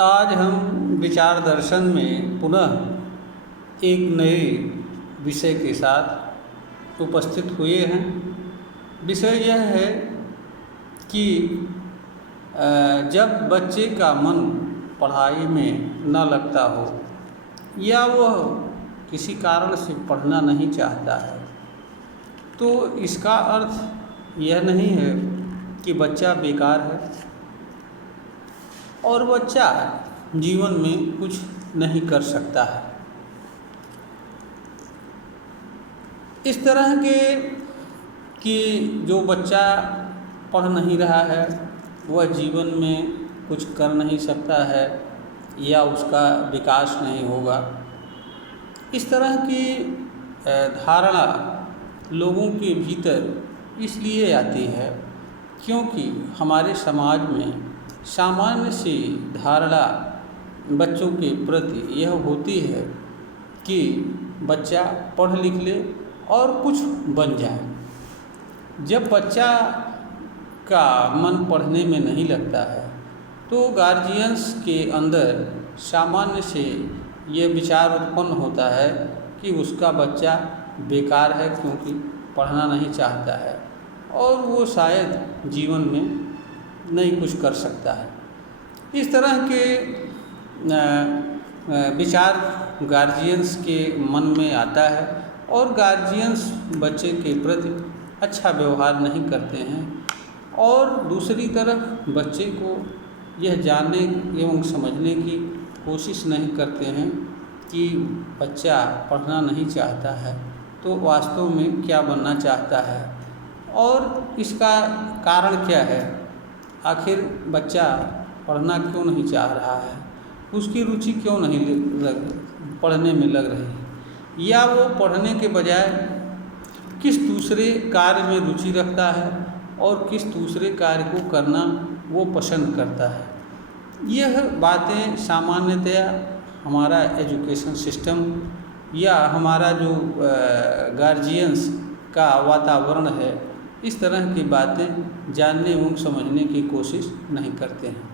आज हम विचार दर्शन में पुनः एक नए विषय के साथ उपस्थित हुए हैं। विषय यह है कि जब बच्चे का मन पढ़ाई में न लगता हो या वह किसी कारण से पढ़ना नहीं चाहता है, तो इसका अर्थ यह नहीं है कि बच्चा बेकार है और बच्चा जीवन में कुछ नहीं कर सकता है। इस तरह के कि जो बच्चा पढ़ नहीं रहा है वह जीवन में कुछ कर नहीं सकता है या उसका विकास नहीं होगा, इस तरह की धारणा लोगों के भीतर इसलिए आती है क्योंकि हमारे समाज में सामान्य सी धारणा बच्चों के प्रति यह होती है कि बच्चा पढ़ लिख ले और कुछ बन जाए। जब बच्चा का मन पढ़ने में नहीं लगता है तो गार्जियंस के अंदर सामान्य से ये विचार उत्पन्न होता है कि उसका बच्चा बेकार है क्योंकि पढ़ना नहीं चाहता है और वो शायद जीवन में नहीं कुछ कर सकता है। इस तरह के विचार गार्जियंस के मन में आता है और गार्जियंस बच्चे के प्रति अच्छा व्यवहार नहीं करते हैं और दूसरी तरफ बच्चे को यह जानने एवं समझने की कोशिश नहीं करते हैं कि बच्चा पढ़ना नहीं चाहता है तो वास्तव में क्या बनना चाहता है और इसका कारण क्या है। आखिर बच्चा पढ़ना क्यों नहीं चाह रहा है, उसकी रुचि क्यों नहीं पढ़ने में लग रही है, या वो पढ़ने के बजाय किस दूसरे कार्य में रुचि रखता है और किस दूसरे कार्य को करना वो पसंद करता है। यह बातें सामान्यतया हमारा एजुकेशन सिस्टम या हमारा जो गार्जियंस का वातावरण है इस तरह की बातें जानने एवं समझने की कोशिश नहीं करते हैं।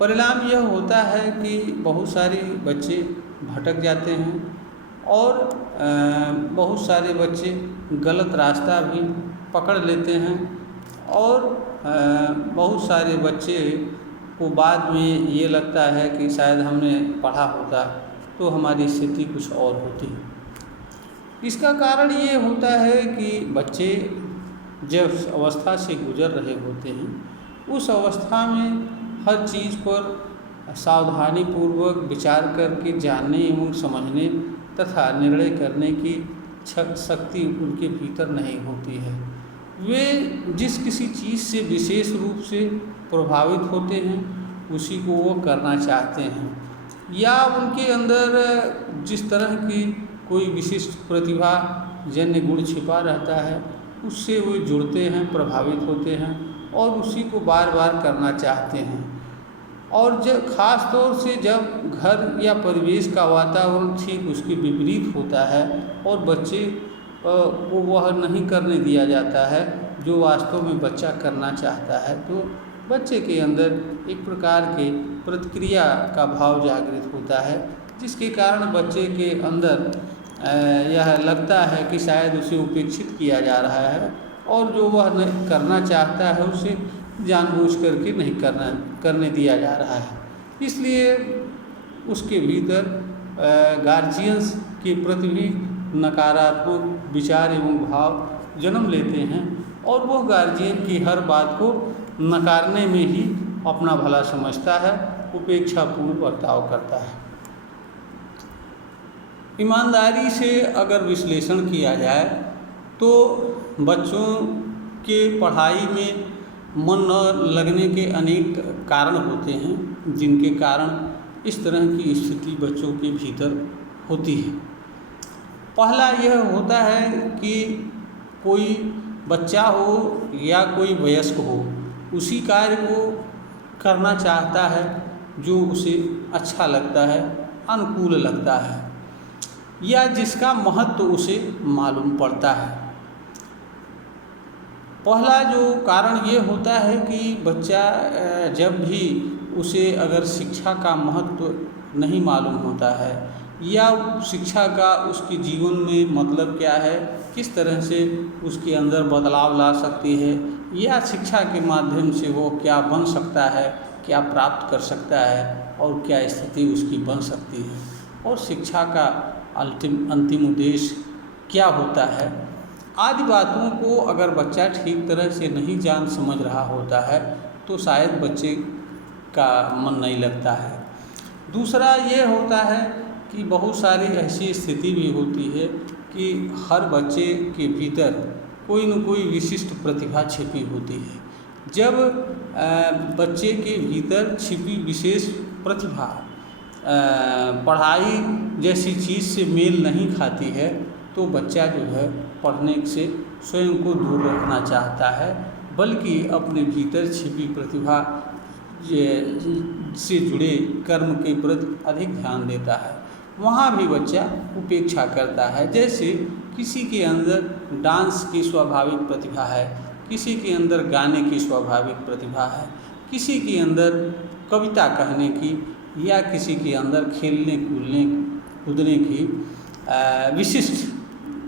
परिणाम यह होता है कि बहुत सारे बच्चे भटक जाते हैं और बहुत सारे बच्चे गलत रास्ता भी पकड़ लेते हैं और बहुत सारे बच्चे को बाद में ये लगता है कि शायद हमने पढ़ा होता तो हमारी स्थिति कुछ और होती। इसका कारण ये होता है कि बच्चे जब अवस्था से गुजर रहे होते हैं उस अवस्था में हर चीज़ पर सावधानीपूर्वक विचार करके जानने एवं समझने तथा निर्णय करने की शक्ति उनके भीतर नहीं होती है। वे जिस किसी चीज़ से विशेष रूप से प्रभावित होते हैं उसी को वो करना चाहते हैं या उनके अंदर जिस तरह की कोई विशिष्ट प्रतिभा जन्य गुण छिपा रहता है उससे वो जुड़ते हैं, प्रभावित होते हैं और उसी को बार बार करना चाहते हैं। और जब ख़ास तौर से जब घर या परिवेश का वातावरण ठीक उसके विपरीत होता है और बच्चे को वह नहीं करने दिया जाता है जो वास्तव में बच्चा करना चाहता है, तो बच्चे के अंदर एक प्रकार के प्रतिक्रिया का भाव जागृत होता है जिसके कारण बच्चे के अंदर यह लगता है कि शायद उसे उपेक्षित किया जा रहा है और जो वह करना चाहता है उसे जानबूझ करके नहीं करने दिया जा रहा है। इसलिए उसके भीतर गार्जियंस के प्रति भी नकारात्मक विचार एवं भाव जन्म लेते हैं और वह गार्जियन की हर बात को नकारने में ही अपना भला समझता है, उपेक्षापूर्ण बर्ताव करता है। ईमानदारी से अगर विश्लेषण किया जाए तो बच्चों के पढ़ाई में मन न लगने के अनेक कारण होते हैं जिनके कारण इस तरह की स्थिति बच्चों के भीतर होती है। पहला यह होता है कि कोई बच्चा हो या कोई वयस्क हो उसी कार्य को करना चाहता है जो उसे अच्छा लगता है, अनुकूल लगता है या जिसका महत्व उसे मालूम पड़ता है। पहला जो कारण ये होता है कि बच्चा जब भी उसे अगर शिक्षा का महत्व नहीं मालूम होता है या शिक्षा का उसके जीवन में मतलब क्या है, किस तरह से उसके अंदर बदलाव ला सकती है, या शिक्षा के माध्यम से वो क्या बन सकता है, क्या प्राप्त कर सकता है और क्या स्थिति उसकी बन सकती है, और शिक्षा का अंतिम उद्देश्य क्या होता है, आदि बातों को अगर बच्चा ठीक तरह से नहीं जान समझ रहा होता है तो शायद बच्चे का मन नहीं लगता है। दूसरा ये होता है कि बहुत सारी ऐसी स्थिति भी होती है कि हर बच्चे के भीतर कोई न कोई विशिष्ट प्रतिभा छिपी होती है। जब बच्चे के भीतर छिपी विशेष प्रतिभा पढ़ाई जैसी चीज़ से मेल नहीं खाती है तो बच्चा जो है पढ़ने से स्वयं को दूर रखना चाहता है, बल्कि अपने भीतर छिपी प्रतिभा से जुड़े कर्म के प्रति अधिक ध्यान देता है। वहाँ भी बच्चा उपेक्षा करता है। जैसे किसी के अंदर डांस की स्वाभाविक प्रतिभा है, किसी के अंदर गाने की स्वाभाविक प्रतिभा है, किसी के अंदर कविता कहने की, या किसी के अंदर खेलने कूदने की विशिष्ट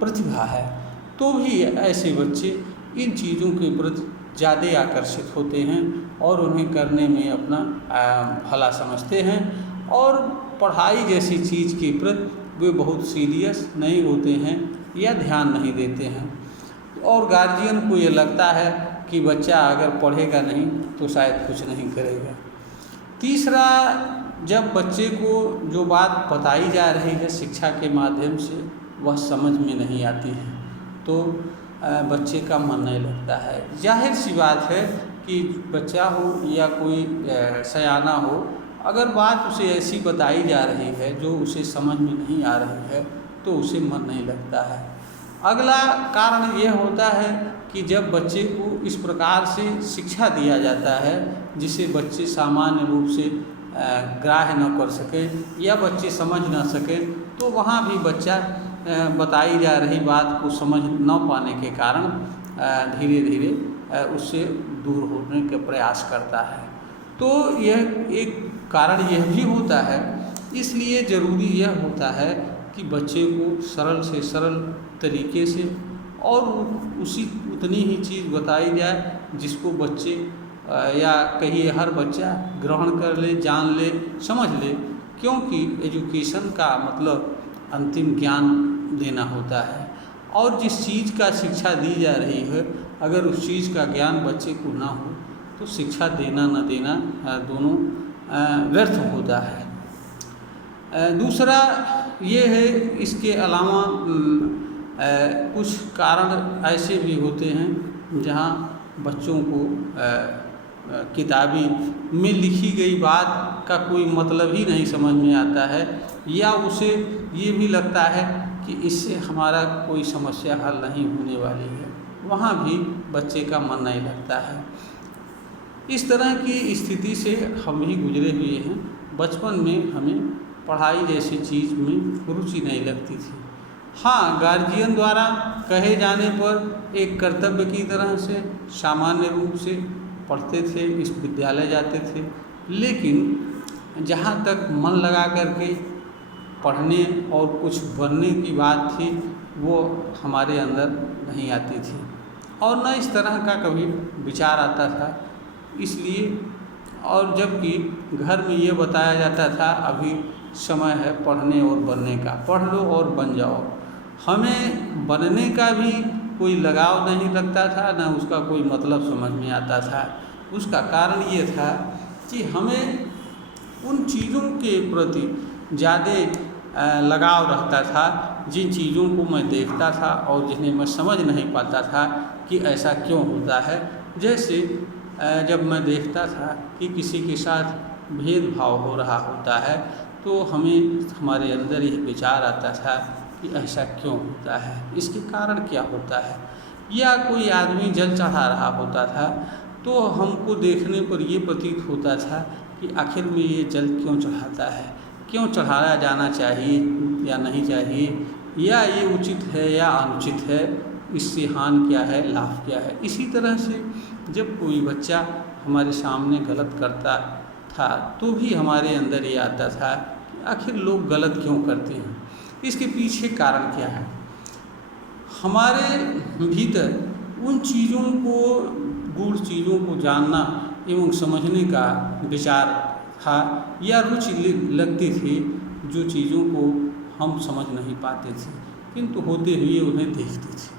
प्रतिभा है, तो भी ऐसे बच्चे इन चीज़ों के प्रति ज़्यादा आकर्षित होते हैं और उन्हें करने में अपना भला समझते हैं, और पढ़ाई जैसी चीज़ के प्रति वे बहुत सीरियस नहीं होते हैं या ध्यान नहीं देते हैं। और गार्जियन को ये लगता है कि बच्चा अगर पढ़ेगा नहीं तो शायद कुछ नहीं करेगा। तीसरा, जब बच्चे को जो बात बताई जा रही है शिक्षा के माध्यम से वह समझ में नहीं आती है तो बच्चे का मन नहीं लगता है। जाहिर सी बात है कि बच्चा हो या कोई सयाना हो, अगर बात उसे ऐसी बताई जा रही है जो उसे समझ में नहीं आ रही है तो उसे मन नहीं लगता है। अगला कारण ये होता है कि जब बच्चे को इस प्रकार से शिक्षा दिया जाता है जिसे बच्चे सामान्य रूप से ग्राह्य न कर सके या बच्चे समझ न सके, तो वहाँ भी बच्चा बताई जा रही बात को समझ न पाने के कारण धीरे धीरे उससे दूर होने का प्रयास करता है। तो यह एक कारण यह भी होता है। इसलिए ज़रूरी यह होता है कि बच्चे को सरल से सरल तरीके से और उतनी ही चीज़ बताई जाए जिसको बच्चे या कहिए हर बच्चा ग्रहण कर ले, जान ले, समझ ले, क्योंकि एजुकेशन का मतलब अंतिम ज्ञान देना होता है। और जिस चीज़ का शिक्षा दी जा रही है अगर उस चीज़ का ज्ञान बच्चे को ना हो तो शिक्षा देना न देना दोनों व्यर्थ होता है। दूसरा ये है, इसके अलावा कुछ कारण ऐसे भी होते हैं जहाँ बच्चों को किताबी में लिखी गई बात का कोई मतलब ही नहीं समझ में आता है, या उसे ये भी लगता है कि इससे हमारा कोई समस्या हल नहीं होने वाली है, वहाँ भी बच्चे का मन नहीं लगता है। इस तरह की स्थिति से हम ही गुजरे हुए हैं। बचपन में हमें पढ़ाई जैसी चीज़ में रुचि नहीं लगती थी। हाँ, गार्जियन द्वारा कहे जाने पर एक कर्तव्य की तरह से सामान्य रूप से पढ़ते थे, इस विद्यालय जाते थे, लेकिन जहाँ तक मन लगा करके पढ़ने और कुछ बनने की बात थी वो हमारे अंदर नहीं आती थी और न इस तरह का कभी विचार आता था। इसलिए, और जबकि घर में ये बताया जाता था अभी समय है पढ़ने और बनने का, पढ़ लो और बन जाओ, हमें बनने का भी कोई लगाव नहीं लगता था, न उसका कोई मतलब समझ में आता था। उसका कारण ये था कि हमें उन चीज़ों के प्रति ज़्यादा लगाव रहता था जिन चीज़ों को मैं देखता था और जिन्हें मैं समझ नहीं पाता था कि ऐसा क्यों होता है। जैसे जब मैं देखता था कि किसी के साथ भेदभाव हो रहा होता है तो हमें हमारे अंदर यह विचार आता था कि ऐसा क्यों होता है, इसके कारण क्या होता है। या कोई आदमी जल चढ़ा रहा होता था तो हमको देखने पर ये प्रतीत होता था कि आखिर में ये जल क्यों चढ़ाता है, क्यों चढ़ाया जाना चाहिए या नहीं चाहिए, या ये उचित है या अनुचित है, इससे हानि क्या है, लाभ क्या है। इसी तरह से जब कोई बच्चा हमारे सामने गलत करता था तो भी हमारे अंदर ये आता था कि आखिर लोग गलत क्यों करते हैं, इसके पीछे कारण क्या है। हमारे भीतर उन चीज़ों को, गूढ़ चीज़ों को जानना एवं समझने का विचार था या रुचि लगती थी, जो चीज़ों को हम समझ नहीं पाते थे किंतु होते हुए उन्हें देखते थे।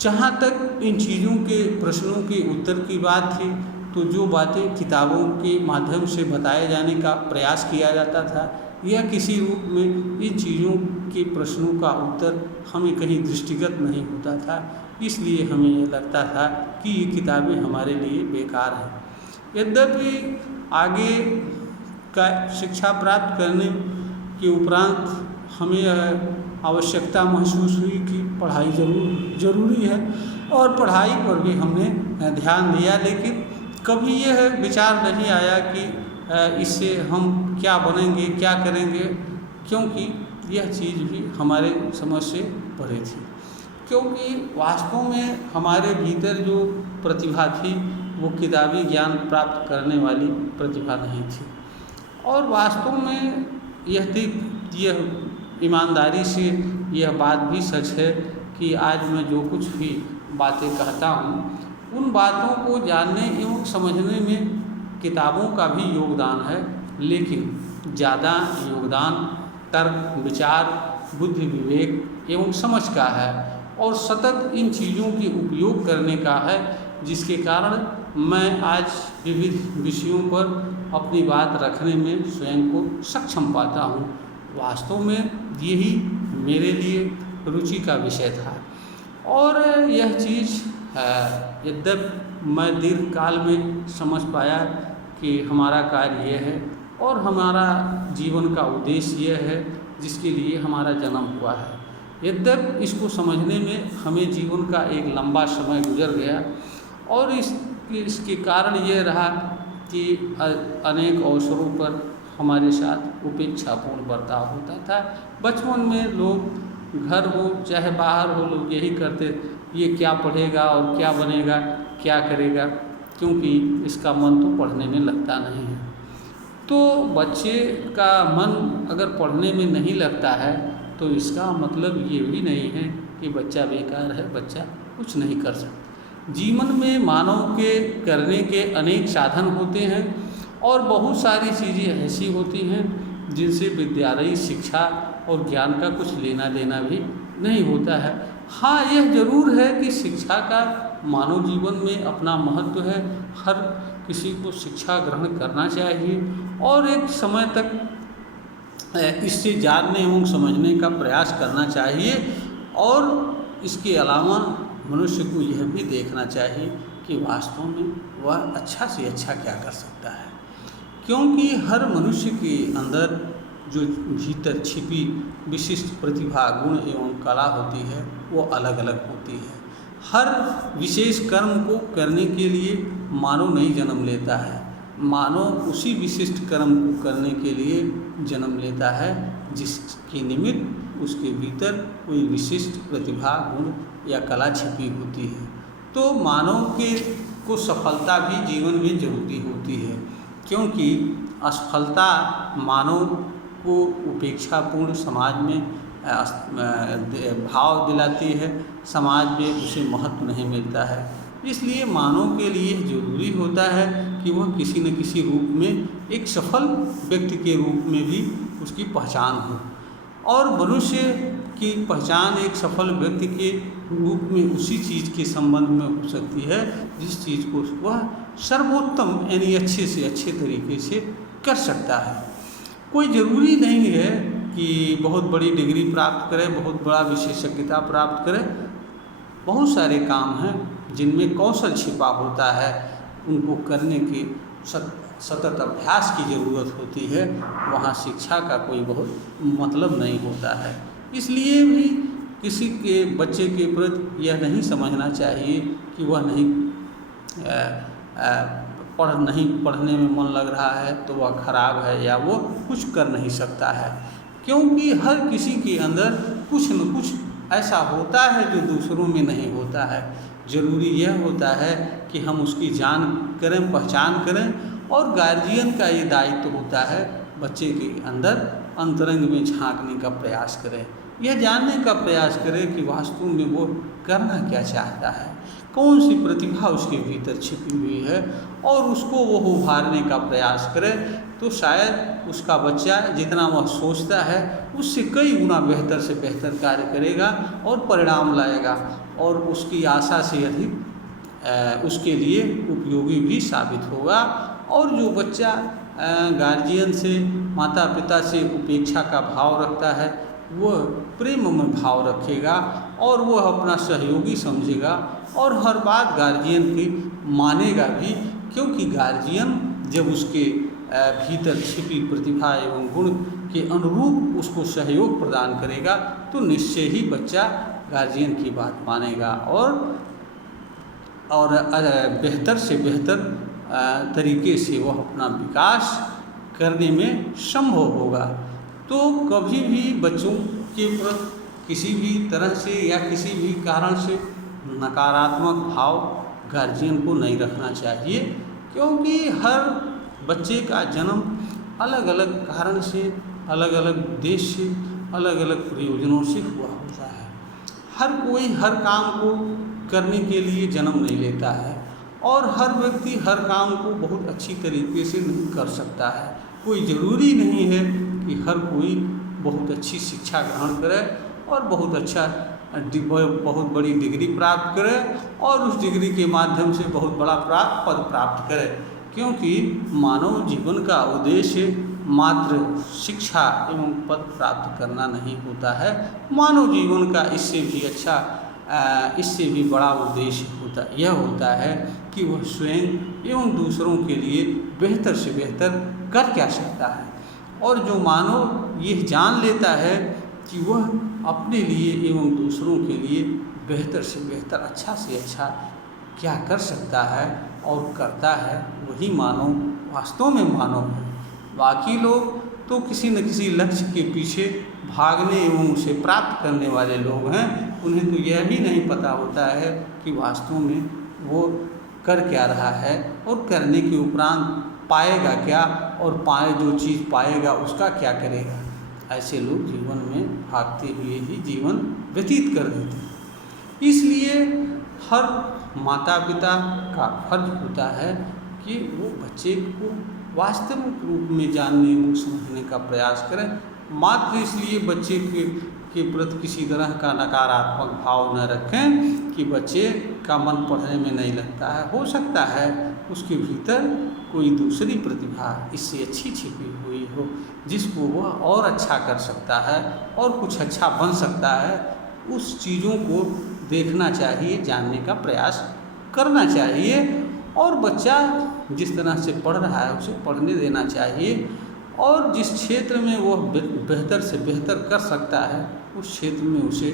जहाँ तक इन चीज़ों के प्रश्नों के उत्तर की बात थी, तो जो बातें किताबों के माध्यम से बताए जाने का प्रयास किया जाता था या किसी रूप में इन चीज़ों के प्रश्नों का उत्तर हमें कहीं दृष्टिगत नहीं होता था, इसलिए हमें ये लगता था कि ये किताबें हमारे लिए बेकार हैं। यद्यपि आगे का शिक्षा प्राप्त करने के उपरांत हमें आवश्यकता महसूस हुई कि पढ़ाई ज़रूरी है और पढ़ाई पर भी हमने ध्यान दिया, लेकिन कभी यह विचार नहीं आया कि इससे हम क्या बनेंगे, क्या करेंगे, क्योंकि यह चीज़ भी हमारे समझ से परे थी। क्योंकि वास्तव में हमारे भीतर जो प्रतिभा थी वो किताबी ज्ञान प्राप्त करने वाली प्रतिभा नहीं थी। और वास्तव में यह ईमानदारी से यह बात भी सच है कि आज मैं जो कुछ भी बातें कहता हूँ, उन बातों को जानने एवं समझने में किताबों का भी योगदान है, लेकिन ज़्यादा योगदान तर्क, विचार, बुद्धि, विवेक एवं समझ का है और सतत इन चीज़ों के उपयोग करने का है, जिसके कारण मैं आज विविध विषयों पर अपनी बात रखने में स्वयं को सक्षम पाता हूँ। वास्तव में यही मेरे लिए रुचि का विषय था और यह चीज़ यद्यपि मैं दीर्घ काल में समझ पाया कि हमारा कार्य यह है और हमारा जीवन का उद्देश्य यह है जिसके लिए हमारा जन्म हुआ है। यद्यपि इसको समझने में हमें जीवन का एक लंबा समय गुजर गया और इसके कारण यह रहा कि अनेक अवसरों पर हमारे साथ उपेक्षापूर्ण बर्ताव होता था। बचपन में लोग घर हो चाहे बाहर हो, लोग यही करते, ये क्या पढ़ेगा और क्या बनेगा, क्या करेगा, क्योंकि इसका मन तो पढ़ने में लगता नहीं है। तो बच्चे का मन अगर पढ़ने में नहीं लगता है तो इसका मतलब ये भी नहीं है कि बच्चा बेकार है, बच्चा कुछ नहीं कर सकता। जीवन में मानव के करने के अनेक साधन होते हैं और बहुत सारी चीज़ें ऐसी होती हैं जिनसे विद्यालयी शिक्षा और ज्ञान का कुछ लेना देना भी नहीं होता है। हाँ, यह ज़रूर है कि शिक्षा का मानव जीवन में अपना महत्व है, हर किसी को शिक्षा ग्रहण करना चाहिए और एक समय तक इससे जानने एवं समझने का प्रयास करना चाहिए। और इसके अलावा मनुष्य को यह भी देखना चाहिए कि वास्तव में वह अच्छा से अच्छा क्या कर सकता है, क्योंकि हर मनुष्य के अंदर जो भीतर छिपी विशिष्ट प्रतिभा, गुण एवं कला होती है वो अलग अलग होती है। हर विशेष कर्म को करने के लिए मानव नहीं जन्म लेता है, मानव उसी विशिष्ट कर्म को करने के लिए जन्म लेता है जिसके निमित्त उसके भीतर कोई विशिष्ट प्रतिभा, गुण या कला छिपी होती है। तो मानव को सफलता भी जीवन में जरूरी होती है, क्योंकि असफलता मानव को उपेक्षापूर्ण समाज में भाव दिलाती है, समाज में उसे महत्व नहीं मिलता है। इसलिए मानव के लिए जरूरी होता है कि वह किसी न किसी रूप में एक सफल व्यक्ति के रूप में भी उसकी पहचान हो। और मनुष्य की पहचान एक सफल व्यक्ति के रूप में उसी चीज़ के संबंध में हो सकती है जिस चीज़ को वह सर्वोत्तम यानी अच्छे से अच्छे तरीके से कर सकता है। कोई ज़रूरी नहीं है कि बहुत बड़ी डिग्री प्राप्त करे, बहुत बड़ा विशेषज्ञता प्राप्त करे। बहुत सारे काम हैं जिनमें कौशल छिपा होता है, उनको करने की सतत अभ्यास की ज़रूरत होती है, वहाँ शिक्षा का कोई बहुत मतलब नहीं होता है। इसलिए भी किसी के बच्चे के प्रति यह नहीं समझना चाहिए कि वह नहीं पढ़ने में मन लग रहा है तो वह खराब है या वो कुछ कर नहीं सकता है, क्योंकि हर किसी के अंदर कुछ न कुछ ऐसा होता है जो दूसरों में नहीं होता है। ज़रूरी यह होता है कि हम उसकी जान करें, पहचान करें और गार्जियन का ये दायित्व होता है बच्चे के अंदर अंतरंग में झांकने का प्रयास करें, यह जानने का प्रयास करें कि वास्तव में वो करना क्या चाहता है, कौन सी प्रतिभा उसके भीतर छिपी हुई है, और उसको वो उभारने का प्रयास करे। तो शायद उसका बच्चा जितना वह सोचता है उससे कई गुना बेहतर से बेहतर कार्य करेगा और परिणाम लाएगा, और उसकी आशा से अधिक उसके लिए उपयोगी भी साबित होगा। और जो बच्चा गार्जियन से, माता पिता से उपेक्षा का भाव रखता है, वह प्रेम में भाव रखेगा और वह अपना सहयोगी समझेगा और हर बात गार्जियन की मानेगा भी, क्योंकि गार्जियन जब उसके भीतर छिपी प्रतिभा एवं गुण के अनुरूप उसको सहयोग प्रदान करेगा तो निश्चय ही बच्चा गार्जियन की बात मानेगा और बेहतर से बेहतर तरीके से वह अपना विकास करने में संभव होगा। तो कभी भी बच्चों के प्रति किसी भी तरह से या किसी भी कारण से नकारात्मक भाव गार्जियन को नहीं रखना चाहिए, क्योंकि हर बच्चे का जन्म अलग अलग कारण से, अलग अलग उद्देश्य से, अलग अलग प्रयोजनों से हुआ होता है। हर कोई हर काम को करने के लिए जन्म नहीं लेता है और हर व्यक्ति हर काम को बहुत अच्छी तरीके से नहीं कर सकता है। कोई ज़रूरी नहीं है कि हर कोई बहुत अच्छी शिक्षा ग्रहण करे और बहुत बड़ी डिग्री प्राप्त करे और उस डिग्री के माध्यम से बहुत बड़ा पद प्राप्त करे, क्योंकि मानव जीवन का उद्देश्य मात्र शिक्षा एवं पद प्राप्त करना नहीं होता है। मानव जीवन का इससे भी अच्छा, इससे भी बड़ा उद्देश्य यह होता है कि वह स्वयं एवं दूसरों के लिए बेहतर से बेहतर कर क्या सकता है। और जो मानव यह जान लेता है कि वह अपने लिए एवं दूसरों के लिए बेहतर से बेहतर, अच्छा से अच्छा क्या कर सकता है और करता है, वही मानव वास्तव में मानव है। बाकी लोग तो किसी न किसी लक्ष्य के पीछे भागने एवं उसे प्राप्त करने वाले लोग हैं। उन्हें तो यह भी नहीं पता होता है कि वास्तव में वो कर क्या रहा है और करने के उपरांत पाएगा क्या, और जो चीज़ पाएगा उसका क्या करेगा। ऐसे लोग जीवन में भागते हुए ही जीवन व्यतीत कर देते हैं। इसलिए हर माता पिता का फर्ज होता है कि वो बच्चे को वास्तविक रूप में जानने और समझने का प्रयास करें। मात्र इसलिए बच्चे के प्रति किसी तरह का नकारात्मक भाव न रखें कि बच्चे का मन पढ़ने में नहीं लगता है। हो सकता है उसके भीतर कोई दूसरी प्रतिभा इससे अच्छी छिपी हुई हो, जिसको वह और अच्छा कर सकता है और कुछ अच्छा बन सकता है। उस चीज़ों को देखना चाहिए, जानने का प्रयास करना चाहिए और बच्चा जिस तरह से पढ़ रहा है उसे पढ़ने देना चाहिए, और जिस क्षेत्र में वह बेहतर से बेहतर कर सकता है उस क्षेत्र में उसे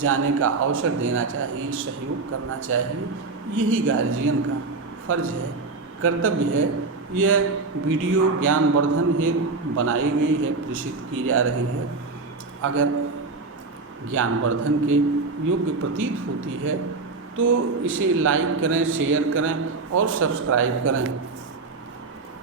जाने का अवसर देना चाहिए, सहयोग करना चाहिए। यही गार्जियन का फर्ज है, कर्तव्य है। यह वीडियो ज्ञानवर्धन हेतु बनाई गई है, प्रेषित की जा रही है। अगर ज्ञानवर्धन के योग्य प्रतीत होती है तो इसे लाइक करें, शेयर करें और सब्सक्राइब करें।